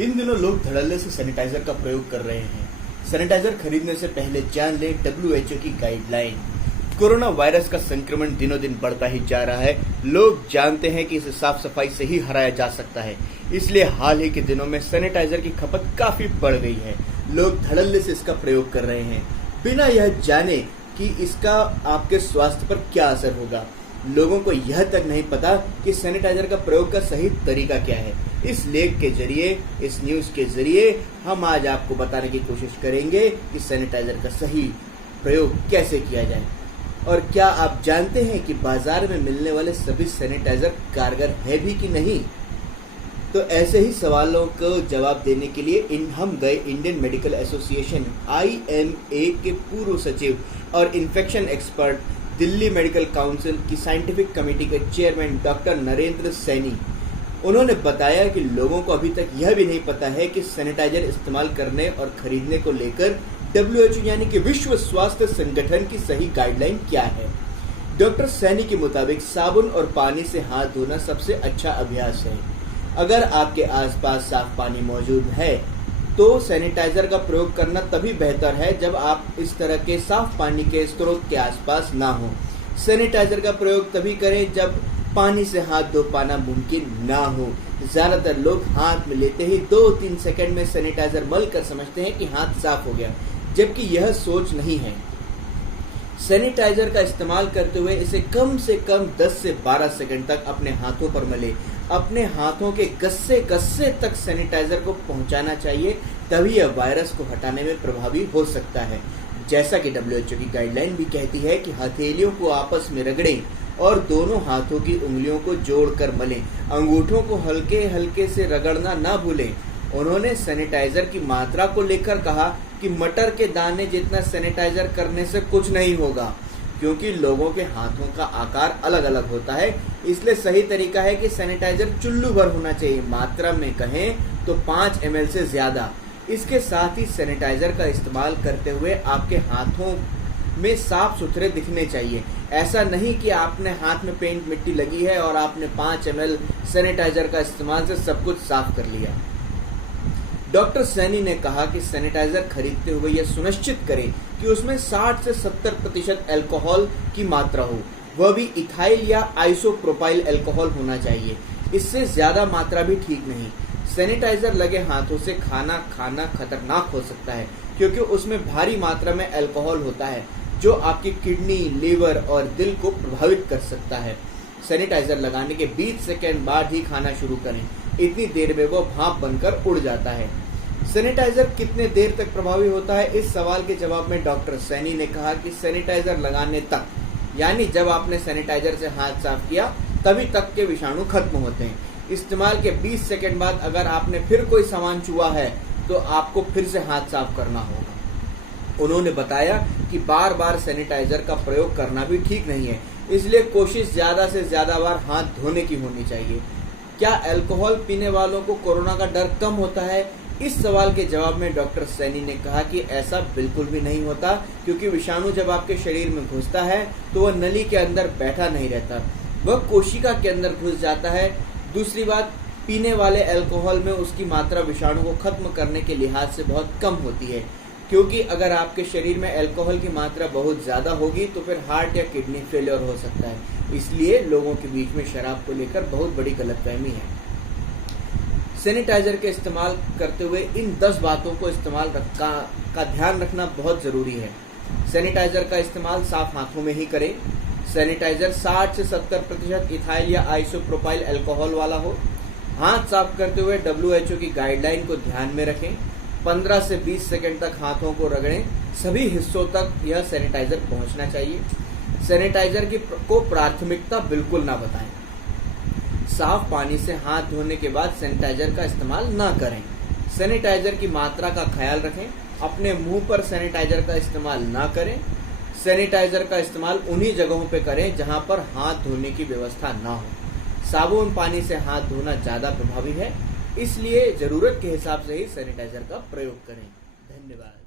इन दिनों लोग धड़ल्ले से सैनिटाइजर का प्रयोग कर रहे हैं। सैनिटाइजर खरीदने से पहले जान लें WHO की गाइडलाइन। कोरोना वायरस का संक्रमण दिनों दिन बढ़ता ही जा रहा है। लोग जानते हैं कि इसे साफ सफाई से ही हराया जा सकता है, इसलिए हाल ही के दिनों में सैनिटाइजर की खपत काफी बढ़ गई है। लोग धड़ल्ले से इसका प्रयोग कर रहे हैं बिना यह जाने कि इसका आपके स्वास्थ्य पर क्या असर होगा। लोगों को यह तक नहीं पता कि सैनिटाइजर का प्रयोग का सही तरीका क्या है। इस लेख के जरिए, इस न्यूज के जरिए हम आज आपको बताने की कोशिश करेंगे कि सैनिटाइजर का सही प्रयोग कैसे किया जाए। और क्या आप जानते हैं कि बाजार में मिलने वाले सभी सैनिटाइजर कारगर है भी कि नहीं? तो ऐसे ही सवालों को जवाब देने के लिए हम गए इंडियन मेडिकल एसोसिएशन IMA के पूर्व सचिव और infection expert, Delhi medical council की साइंटिफिक कमेटी के चेयरमैन डॉक्टर नरेंद्र सैनी। उन्होंने बताया कि लोगों को अभी तक यह भी नहीं पता है कि सैनिटाइजर इस्तेमाल करने और खरीदने को लेकर WHO यानी कि विश्व स्वास्थ्य संगठन की सही गाइडलाइन क्या है। डॉक्टर सैनी के मुताबिक साबुन और पानी से हाथ धोना सबसे अच्छा अभ्यास है। अगर आपके आसपास साफ पानी मौजूद है तो सैनिटाइजर का प्रयोग करना तभी बेहतर है जब आप इस तरह के साफ पानी के स्रोत के आसपास ना हो। सैनिटाइजर का प्रयोग तभी करें जब पानी से हाथ धो पाना मुमकिन ना हो। ज्यादातर लोग हाथ में लेते ही 2-3 सेकंड में सैनिटाइजर मल कर समझते हैं कि हाथ साफ हो गया, जबकि यह सोच नहीं है। सैनिटाइजर का इस्तेमाल करते हुए इसे कम से कम 10 से 12 सेकंड तक अपने हाथों पर मले। अपने हाथों के गस्से तक सैनिटाइजर को पहुंचाना चाहिए, तभी यह वायरस को हटाने में प्रभावी हो सकता है। जैसा कि WHO की गाइडलाइन भी कहती है कि हथेलियों को आपस में रगड़ें और दोनों हाथों की उंगलियों को जोड़कर मलें। अंगूठों को हल्के हल्के से रगड़ना ना भूलें। उन्होंने सैनिटाइजर की मात्रा को लेकर कहा कि मटर के दाने जितना सैनिटाइजर करने से कुछ नहीं होगा, क्योंकि लोगों के हाथों का आकार अलग अलग होता है। इसलिए सही तरीका है कि सैनिटाइजर चुल्लू भर होना चाहिए। मात्रा में कहें तो 5 ml से ज्यादा। इसके साथ ही सैनिटाइजर का इस्तेमाल करते हुए आपके हाथों में साफ सुथरे दिखने चाहिए। ऐसा नहीं कि आपने हाथ में पेंट मिट्टी लगी है और आपने 5 ml सैनिटाइजर का इस्तेमाल से सब कुछ साफ कर लिया। डॉक्टर सैनी ने कहा कि सैनिटाइजर खरीदते हुए यह सुनिश्चित करें कि उसमें 60 से 70% अल्कोहल की मात्रा हो, वह भी इथाइल या आइसोप्रोपाइल अल्कोहल होना चाहिए। इससे ज्यादा मात्रा भी ठीक नहीं। सैनिटाइजर लगे हाथों से खाना खाना खतरनाक हो सकता है, क्योंकि उसमें भारी मात्रा में अल्कोहल होता है जो आपकी किडनी, लीवर और दिल को प्रभावित कर सकता है। सैनिटाइजर लगाने के 20 सेकंड बाद ही खाना शुरू करें। इतनी देर में वो भाप बनकर उड़ जाता है। सैनिटाइजर कितने देर तक प्रभावी होता है, इस सवाल के जवाब में डॉक्टर सैनी ने कहा कि सैनिटाइजर लगाने तक, यानी जब आपने सैनिटाइजर से हाथ साफ किया तभी तक के विषाणु खत्म होते हैं। इस्तेमाल के 20 सेकंड बाद अगर आपने फिर कोई सामान छुआ है तो आपको फिर से हाथ साफ करना होगा। उन्होंने बताया कि बार बार सैनिटाइजर का प्रयोग करना भी ठीक नहीं है, इसलिए कोशिश ज्यादा से ज्यादा बार हाथ धोने की होनी चाहिए। क्या अल्कोहल पीने वालों को कोरोना का डर कम होता है? इस सवाल के जवाब में डॉक्टर सैनी ने कहा कि ऐसा बिल्कुल भी नहीं होता, क्योंकि विषाणु जब आपके शरीर में घुसता है तो वह नली के अंदर बैठा नहीं रहता, वह कोशिका के अंदर घुस जाता है। दूसरी बात, पीने वाले अल्कोहल में उसकी मात्रा विषाणु को खत्म करने के लिहाज से बहुत कम होती है, क्योंकि अगर आपके शरीर में अल्कोहल की मात्रा बहुत ज्यादा होगी तो फिर हार्ट या किडनी फेलियर हो सकता है। इसलिए लोगों के बीच में शराब को लेकर बहुत बड़ी गलतफहमी है। सैनिटाइजर के इस्तेमाल करते हुए इन 10 बातों को इस्तेमाल का ध्यान रखना बहुत जरूरी है। सैनिटाइजर का इस्तेमाल साफ हाथों में ही करें। सैनिटाइजर 60 से 70% इथाइल या आइसोप्रोपाइल अल्कोहल वाला हो। हाथ साफ करते हुए WHO की गाइडलाइन को ध्यान में रखें। 15 से 20 सेकंड तक हाथों को रगड़ें। सभी हिस्सों तक यह सैनिटाइजर पहुंचना चाहिए। सैनिटाइजर को प्राथमिकता बिल्कुल ना बताएं। साफ पानी से हाथ धोने के बाद सैनिटाइजर का इस्तेमाल ना करें। सैनिटाइजर की मात्रा का ख्याल रखें। अपने मुंह पर सैनिटाइजर का इस्तेमाल ना करें। सैनिटाइजर का इस्तेमाल उन्हीं जगहों पे करें जहां पर हाथ धोने की व्यवस्था ना हो। साबुन पानी से हाथ धोना ज्यादा प्रभावी है, इसलिए जरूरत के हिसाब से ही सैनिटाइजर का प्रयोग करें। धन्यवाद।